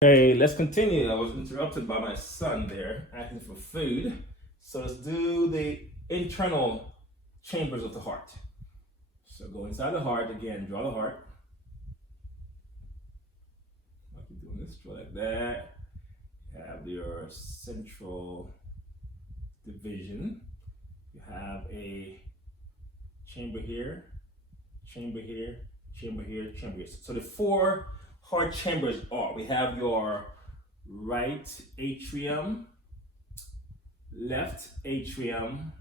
Hey, let's continue. I was interrupted by my son there asking for food. So let's do the internal chambers of the heart. So go inside the heart again, draw the heart. Like you're doing this, draw like that. You have your central division. You have a chamber here, chamber here, chamber here, chamber here. So the four heart chambers are, we have your right atrium, left atrium,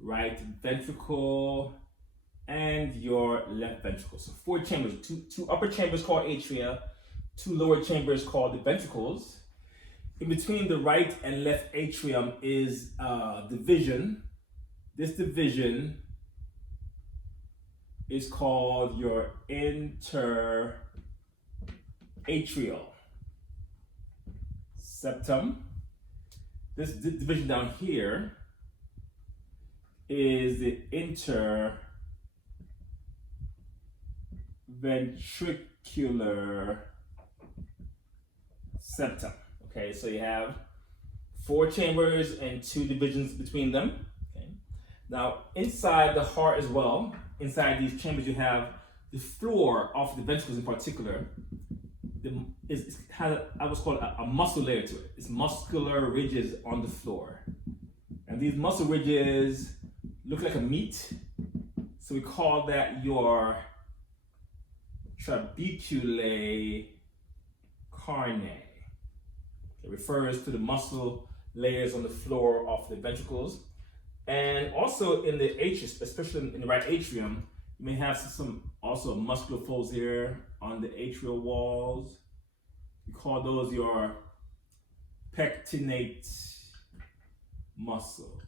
right ventricle, and your left ventricle. So four chambers, two upper chambers called atria, two lower chambers called the ventricles. In between the right and left atrium is division. This division is called your interatrial septum. This division down here is the interventricular septum. Okay, so you have four chambers and two divisions between them. Okay. Now, inside the heart as well, inside these chambers, you have the floor of the ventricles in particular. It has, I would call it a muscle layer to it. It's muscular ridges on the floor. And these muscle ridges look like a meat. So we call that your trabeculae carnae. It refers to the muscle layers on the floor of the ventricles. And also in the atrium, especially in the right atrium, you may have some also muscular folds here on the atrial walls. We call those your pectinate muscles.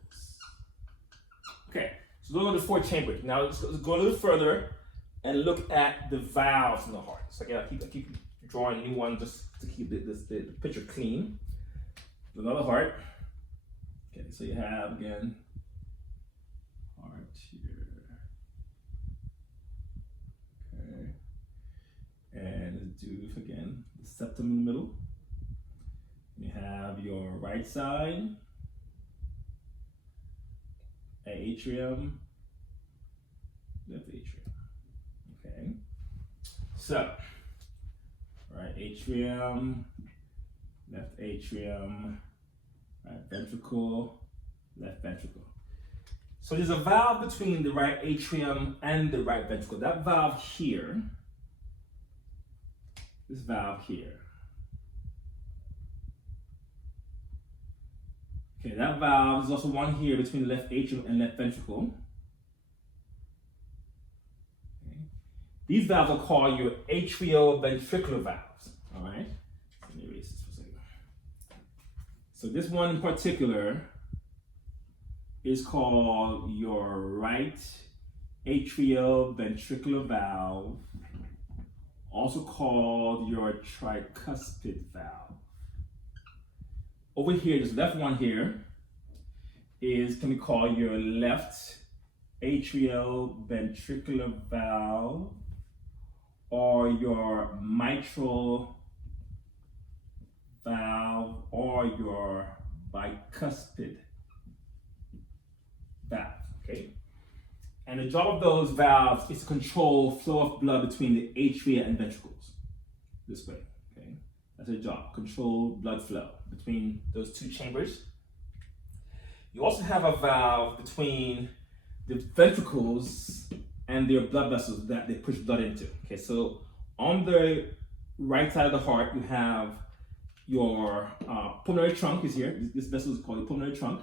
Okay, so those are the four chambers. Now let's go a little further and look at the valves in the heart. So again, I keep drawing new ones just to keep the picture clean. Another heart. Okay, so you have again heart here. Okay, and let's do again the septum in the middle. You have your right side, atrium, left atrium. Okay, so right atrium, left atrium, right ventricle, left ventricle. So there's a valve between the right atrium and the right ventricle. That valve here, this valve here. Okay, that valve is also one here between the left atrium and left ventricle. Okay. These valves are called your atrioventricular valves. All right. Let me erase this for a second. So this one in particular is called your right atrioventricular valve, also called your tricuspid valve. Over here, this left one here can be called your left atrioventricular valve or your mitral valve or your bicuspid valve, okay? And the job of those valves is to control flow of blood between the atria and ventricles, this way, okay? That's their job, control blood flow between those two chambers. You also have a valve between the ventricles and their blood vessels that they push blood into, okay? So on the right side of the heart, you have your pulmonary trunk is here. This vessel is called the pulmonary trunk.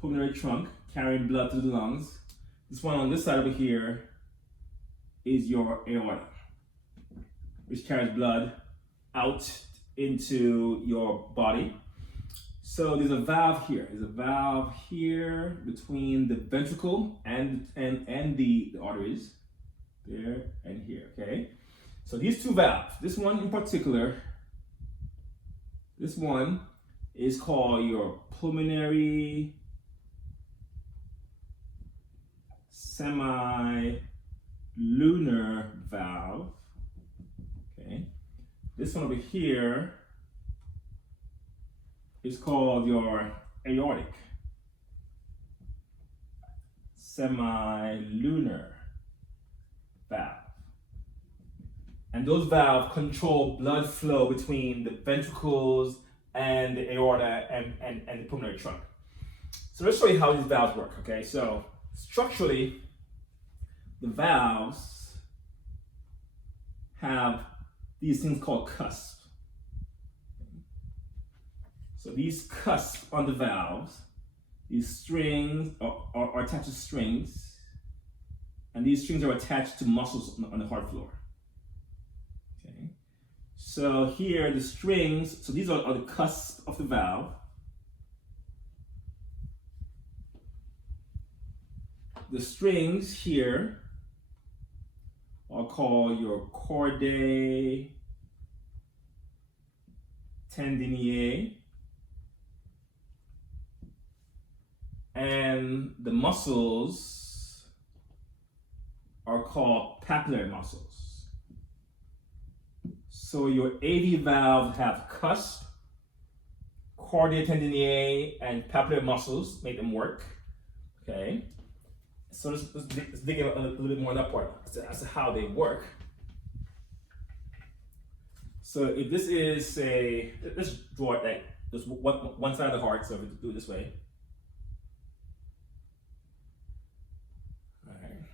Pulmonary trunk carrying blood to the lungs. This one on this side over here is your aorta, which carries blood out into your body. So there's a valve here. There's a valve here between the ventricle and the arteries, there and here, okay? So these two valves, this one in particular, this one is called your pulmonary semilunar valve, This one over here is called your aortic semilunar valve. And those valves control blood flow between the ventricles and the aorta and the pulmonary trunk. So let's show you how these valves work, okay? So structurally, the valves have these things called cusps. So these cusps on the valves, these strings are attached to strings, and these strings are attached to muscles on the heart floor. Okay. So here the strings, so these are the cusps of the valve. The strings here are called your chordae tendineae, and the muscles are called papillary muscles. So your AV valves have cusp, chordae tendineae, and papillary muscles make them work. Okay. So let's dig in a little bit more on that part as to how they work. So if this is let's draw it like this one side of the heart. So if we do it this way. All right.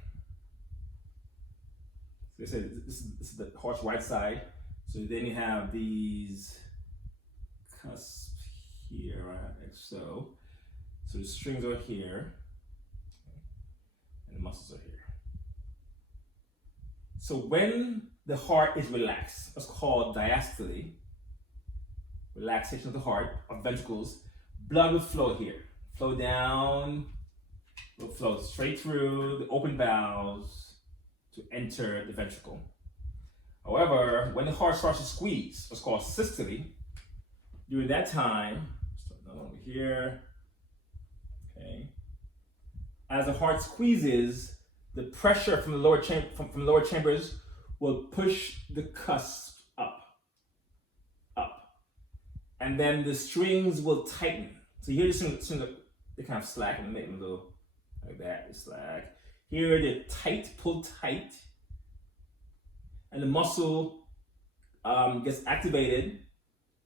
So they say this is the heart's right side. So then you have these cusps here, right? Like so. So the strings are here. The muscles are here. So when the heart is relaxed, it's called diastole, relaxation of the heart, of ventricles, blood will flow here, flow down, will flow straight through the open valves to enter the ventricle. However, when the heart starts to squeeze, what's called systole, during that time, start another one over here, okay. As the heart squeezes, the pressure from the lower chambers will push the cusp up, and then the strings will tighten. So here the strings they kind of slack and make them go like that. They slack. Here they're tight, pulled tight, and the muscle gets activated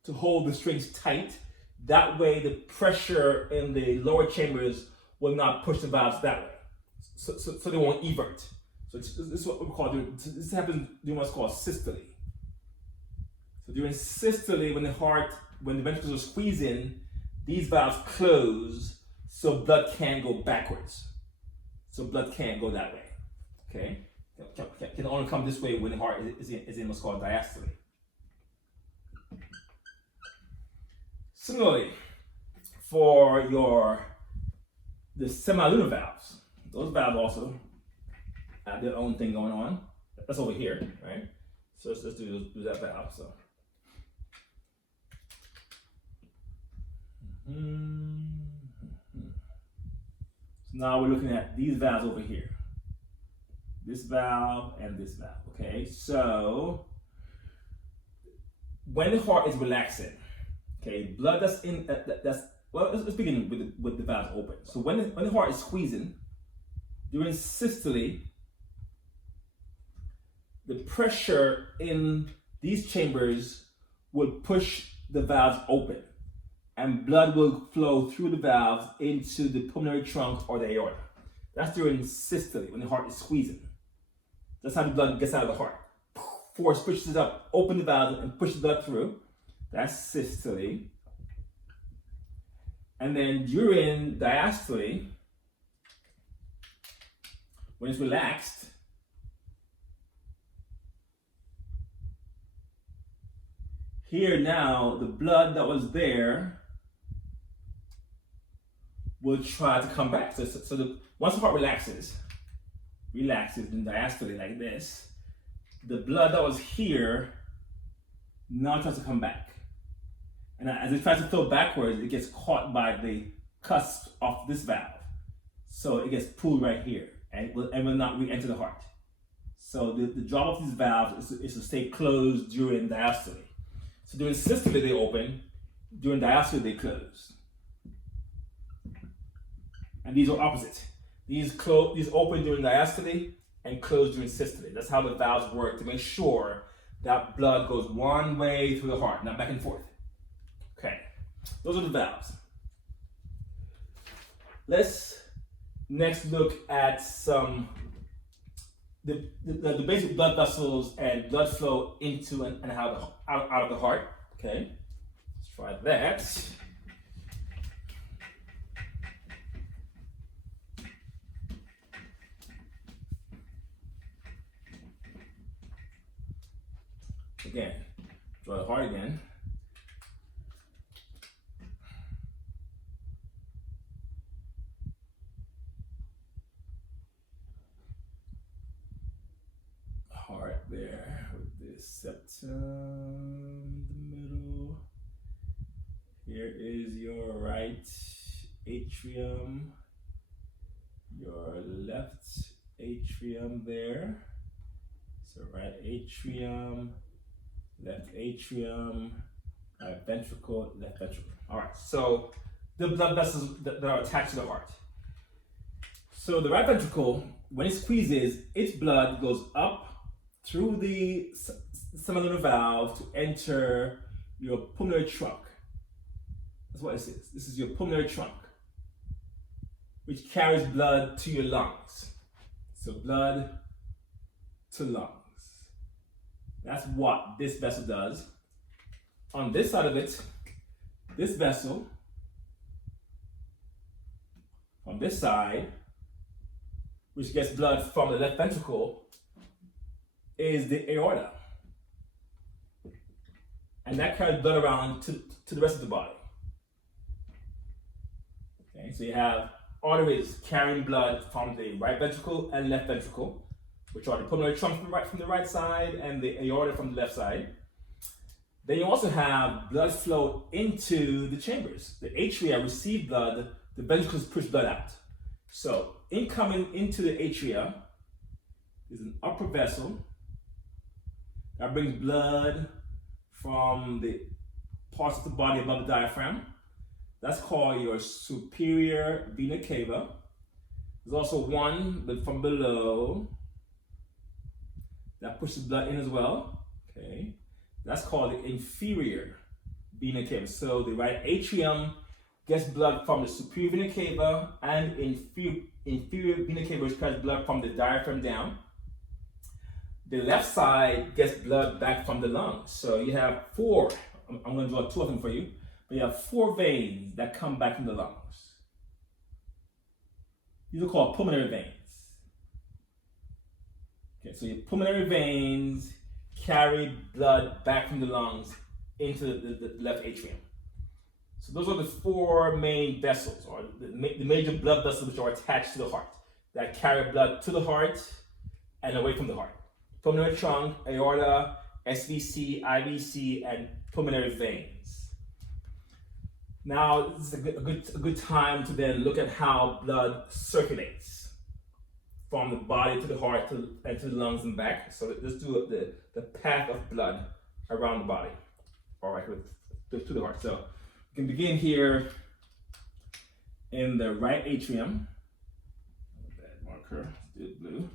to hold the strings tight. That way, the pressure in the lower chambers will not push the valves that way, so they won't evert. So this is what we call, this happens during what's called systole. So during systole, when the ventricles are squeezing, these valves close, so blood can't go backwards. So blood can't go that way, okay? It can only come this way when the heart is in what's called diastole. Similarly, for the semilunar valves, those valves also have their own thing going on. That's over here, right? So let's do that valve. So, so now we're looking at these valves over here. This valve and this valve. Okay, so when the heart is relaxing, okay, blood that's in well, let's begin with the valves open. So when the heart is squeezing, during systole, the pressure in these chambers will push the valves open, and blood will flow through the valves into the pulmonary trunk or the aorta. That's during systole, when the heart is squeezing. That's how the blood gets out of the heart. Force pushes it up, open the valves, and push the blood through. That's systole. And then during diastole, when it's relaxed, here now the blood that was there will try to come back. So once the heart relaxes in diastole like this, the blood that was here now tries to come back. And as it tries to flow backwards, it gets caught by the cusp of this valve. So it gets pulled right here and will not re-enter the heart. So the job of these valves is to stay closed during diastole. So during systole they open, during diastole they close. And these are opposite. These open during diastole and close during systole. That's how the valves work to make sure that blood goes one way through the heart, not back and forth. Okay, those are the valves. Let's next look at the basic blood vessels and blood flow into and out of the heart. Okay, let's try that. Again, draw the heart again. Heart there with the septum in the middle. Here is your right atrium, your left atrium there. So right atrium, left atrium, right ventricle, left ventricle. All right, so the blood vessels that are attached to the heart. So the right ventricle, when it squeezes, its blood goes up through the semilunar valve to enter your pulmonary trunk. That's what this is. This is your pulmonary trunk, which carries blood to your lungs. So blood to lungs. That's what this vessel does. On this side of it, this vessel, on this side, which gets blood from the left ventricle, is the aorta. And that carries blood around to the rest of the body. Okay, so you have arteries carrying blood from the right ventricle and left ventricle, which are the pulmonary trunk from the right side and the aorta from the left side. Then you also have blood flow into the chambers. The atria receive blood, the ventricles push blood out. So incoming into the atria is an upper vessel that brings blood from the parts of the body above the diaphragm. That's called your superior vena cava. There's also one from below that pushes blood in as well. Okay, that's called the inferior vena cava. So the right atrium gets blood from the superior vena cava and inferior vena cava, which carries blood from the diaphragm down. The left side gets blood back from the lungs. So you have four, I'm going to draw two of them for you, but you have four veins that come back from the lungs. These are called pulmonary veins. Okay, so your pulmonary veins carry blood back from the lungs into the left atrium. So those are the four main vessels, or the major blood vessels which are attached to the heart, that carry blood to the heart and away from the heart. Pulmonary trunk, aorta, SVC, IVC, and pulmonary veins. Now, this is a good time to then look at how blood circulates from the body to the heart and to the lungs and back. So let's do the path of blood around the body, all right, to the heart. So we can begin here in the right atrium. That marker, do it blue.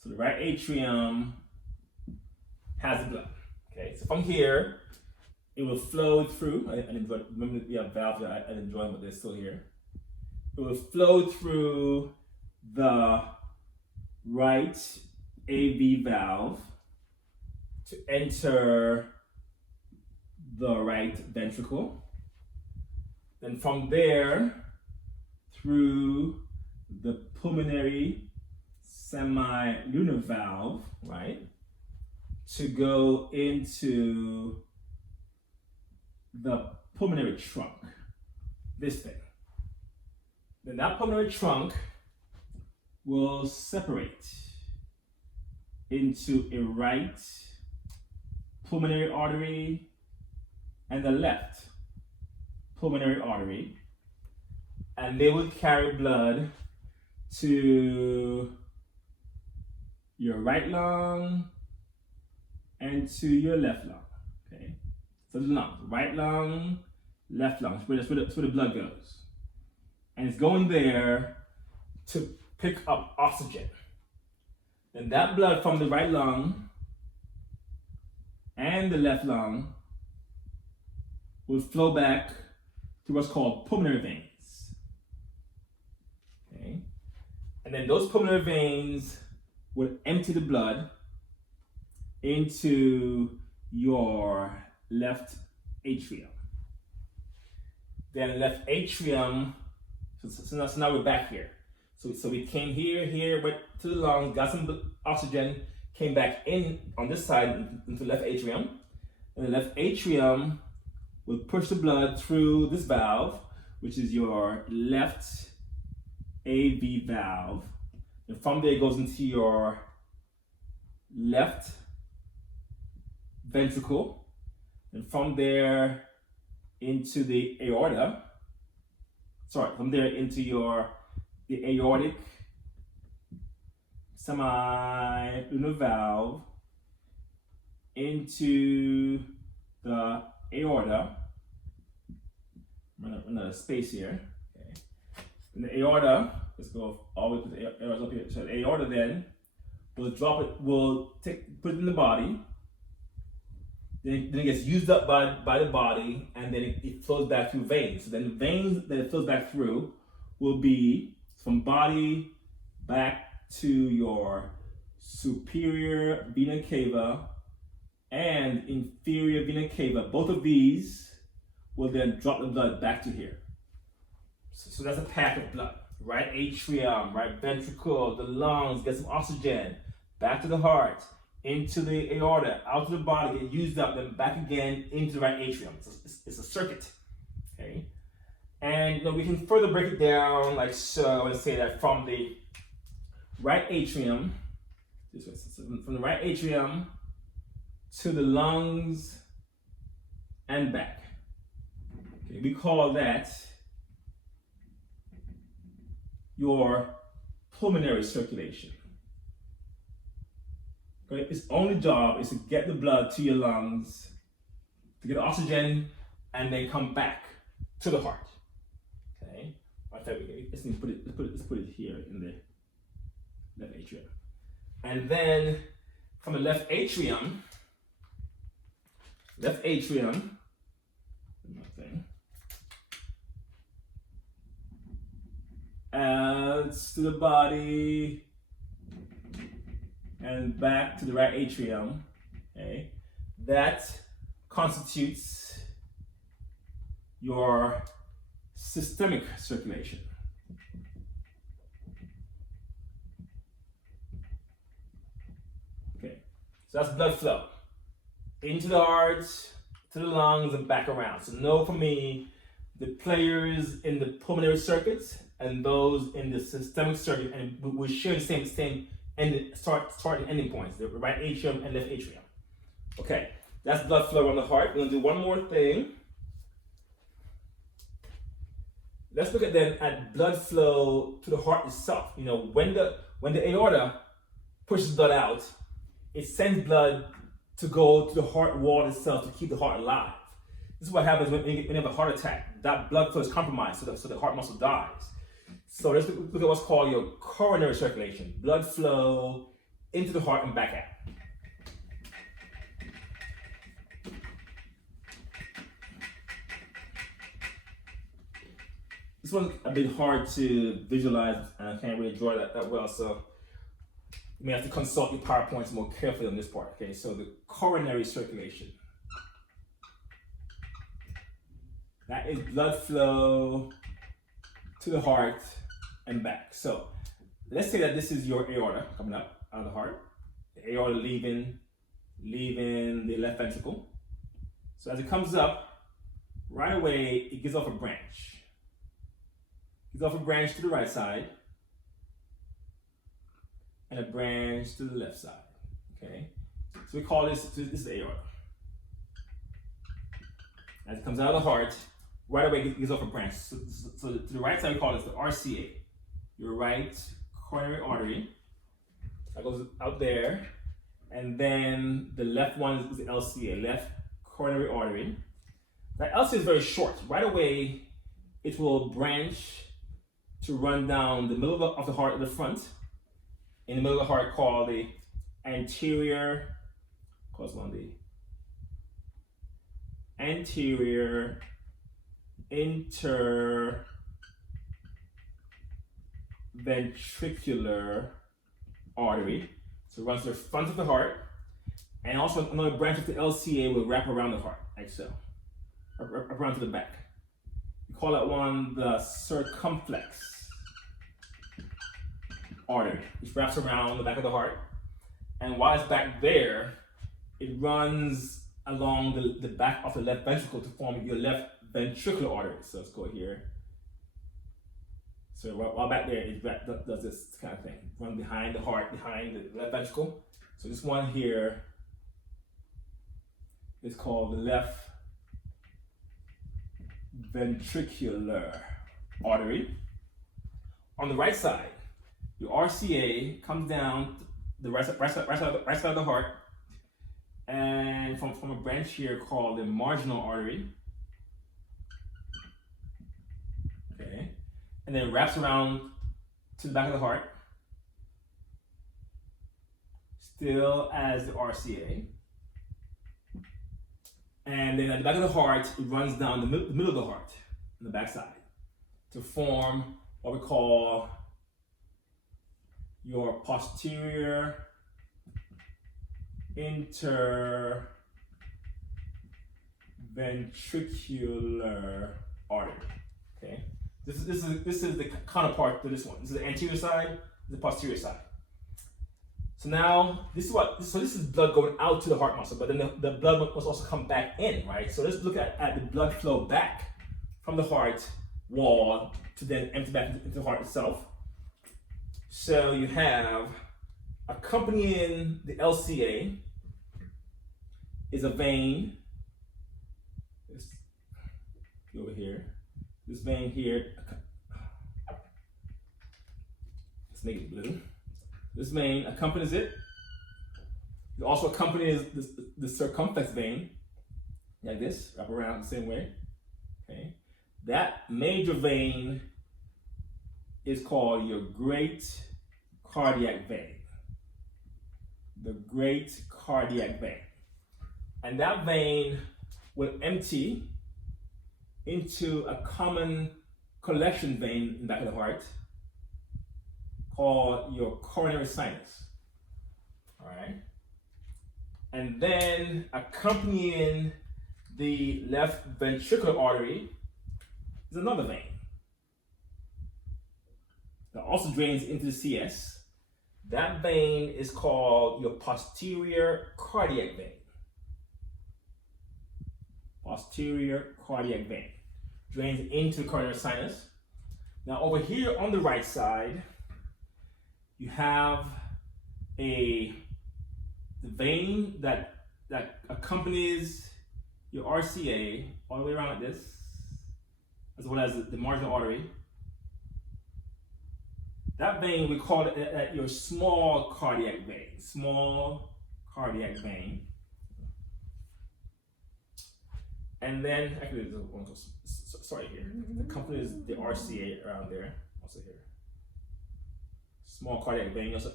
So the right atrium has the blood. Okay, so from here, it will flow through. Remember, we have valves that I didn't join, but they're still here. It will flow through the right AV valve to enter the right ventricle. Then from there, through the pulmonary semilunar valve, right, to go into the pulmonary trunk, this thing. Then that pulmonary trunk will separate into a right pulmonary artery and a left pulmonary artery, and they will carry blood to your right lung and to your left lung. Okay, so the lungs, right lung, left lung. That's where the blood goes, and it's going there to pick up oxygen. Then that blood from the right lung and the left lung will flow back to what's called pulmonary veins. Okay, and then those pulmonary veins will empty the blood into your left atrium. Then left atrium, so now we're back here. So we came here, went to the lungs, got some oxygen, came back in on this side into the left atrium. And the left atrium will push the blood through this valve, which is your left AV valve. And from there it goes into your left ventricle. And from there into the aorta. From there into the aortic semi-lunar valve, into the aorta. Run out of space here. Okay. And the aorta, let's go all the way to the aorta up here. So the aorta then will drop it, put it in the body. Then it gets used up by the body, and then it flows back through veins. So then the veins that it flows back through will be from body back to your superior vena cava and inferior vena cava. Both of these will then drop the blood back to here. So that's a path of blood. Right atrium, right ventricle, the lungs, get some oxygen, back to the heart, into the aorta, out to the body, get used up, then back again into the right atrium. It's a circuit, okay? And we can further break it down like so, and say that from the right atrium, from the right atrium to the lungs and back. Okay, we call that your pulmonary circulation. Okay, its only job is to get the blood to your lungs, to get oxygen, and then come back to the heart. Okay, let's put it here in the left atrium, and then from the left atrium, out to the body and back to the right atrium. Okay, that constitutes your systemic circulation. Okay, so that's blood flow into the heart, to the lungs, and back around. So know for me, the players in the pulmonary circuits and those in the systemic circuit, and we share the same start and ending points, the right atrium and left atrium. Okay, that's blood flow around the heart. We're gonna do one more thing. Let's look at blood flow to the heart itself. When the aorta pushes blood out, it sends blood to go to the heart wall itself to keep the heart alive. This is what happens when you have a heart attack. That blood flow is compromised, so the heart muscle dies. So let's look at what's called your coronary circulation. Blood flow into the heart and back out. This one's a bit hard to visualize, and I can't really draw that well, so you may have to consult your PowerPoints more carefully on this part. Okay, so the coronary circulation. That is blood flow to the heart and back. So let's say that this is your aorta coming up out of the heart. The aorta leaving the left ventricle. So as it comes up, right away it gives off a branch. It gives off a branch to the right side and a branch to the left side. Okay, so we call this is the aorta. As it comes out of the heart, right away it gives off a branch. So to the right side we call this the RCA, your right coronary artery. That goes out there, and then the left one is the LCA, left coronary artery. The LCA is very short. Right away, it will branch to run down the middle of the heart at the front. In the middle of the heart, called the anterior, anterior interventricular artery. So it runs to the front of the heart, and also another branch of the LCA will wrap around the heart, like so, around to the back. We call that one the circumflex artery, which wraps around the back of the heart. And while it's back there, it runs along the back of the left ventricle to form your left ventricular artery. So let's go here. So while back there, it does this kind of thing. Run behind the heart, behind the left ventricle. So this one here is called the left ventricular artery. On the right side, your RCA comes down the right side of the heart, and from a branch here called the marginal artery. Okay, and then wraps around to the back of the heart, still as the RCA. And then at the back of the heart, it runs down the middle of the heart, on the back side, to form what we call your posterior interventricular artery. Okay, this is the counterpart to this one. This is the anterior side, the posterior side. So now this is blood going out to the heart muscle, but then the blood must also come back in, right? So let's look at the blood flow back from the heart wall to then empty back into the heart itself. So you have, accompanying the LCA is a vein. Let's go over here. This vein here, let's make it blue. This vein accompanies it. It also accompanies the circumflex vein, like this, wrap around the same way. Okay, that major vein is called your great cardiac vein. The great cardiac vein. And that vein will empty into a common collection vein in the back of the heart called your coronary sinus. All right. And then accompanying the left ventricular artery is another vein that also drains into the CS. That vein is called your posterior cardiac vein. Posterior cardiac vein. Drains into the coronary sinus. Now over here on the right side, you have the vein that accompanies your RCA all the way around like this, as well as the marginal artery. That vein, we call it your small cardiac vein. Small cardiac vein. And then, actually, sorry here. The company is the RCA around there, also here. Small cardiac vein, also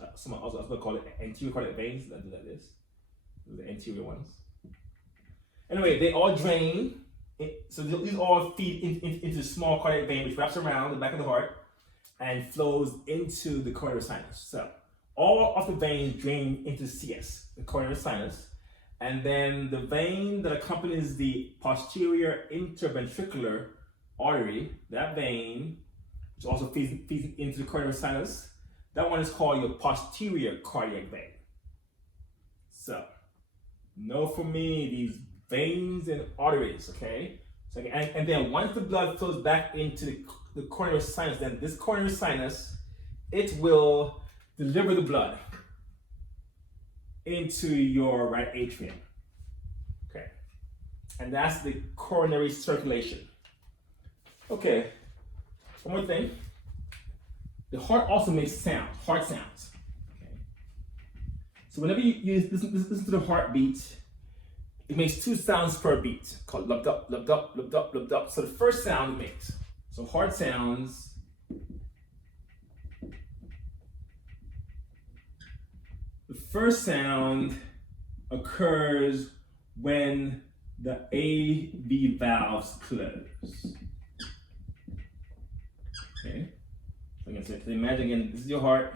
call it anterior cardiac veins that do like this. Those are the anterior ones. Anyway, they all drain. So these all feed into the small cardiac vein, which wraps around the back of the heart and flows into the coronary sinus. So all of the veins drain into the CS, the coronary sinus, and then the vein that accompanies the posterior interventricular artery, that vein, which also feeds into the coronary sinus, that one is called your posterior cardiac vein. So, know for me these veins and arteries, okay? So, and then once the blood flows back into the coronary sinus, then this coronary sinus, it will deliver the blood into your right atrium. Okay, and that's the coronary circulation. Okay, one more thing. The heart also makes sound, heart sounds. Okay, so whenever you listen to the heartbeat, it makes two sounds per beat called lub dub, lub dub, lub dub, lub dub. So the first sound it makes, so heart sounds, the first sound occurs when the AV valves close. Okay, so again, so imagine again, this is your heart.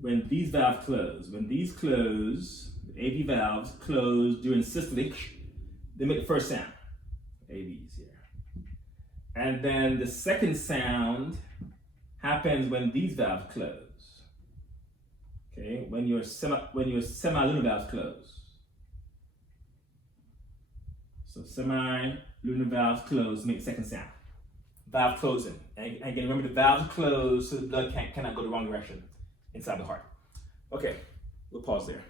When these valves close, when these close, the AV valves close during systole, they make the first sound. AVs here. And then the second sound happens when these valves close. Okay, when your semilunar valves close. So semilunar valves close make the second sound. Valve closing. And again, remember the valves close so the blood cannot go the wrong direction inside the heart. Okay, we'll pause there.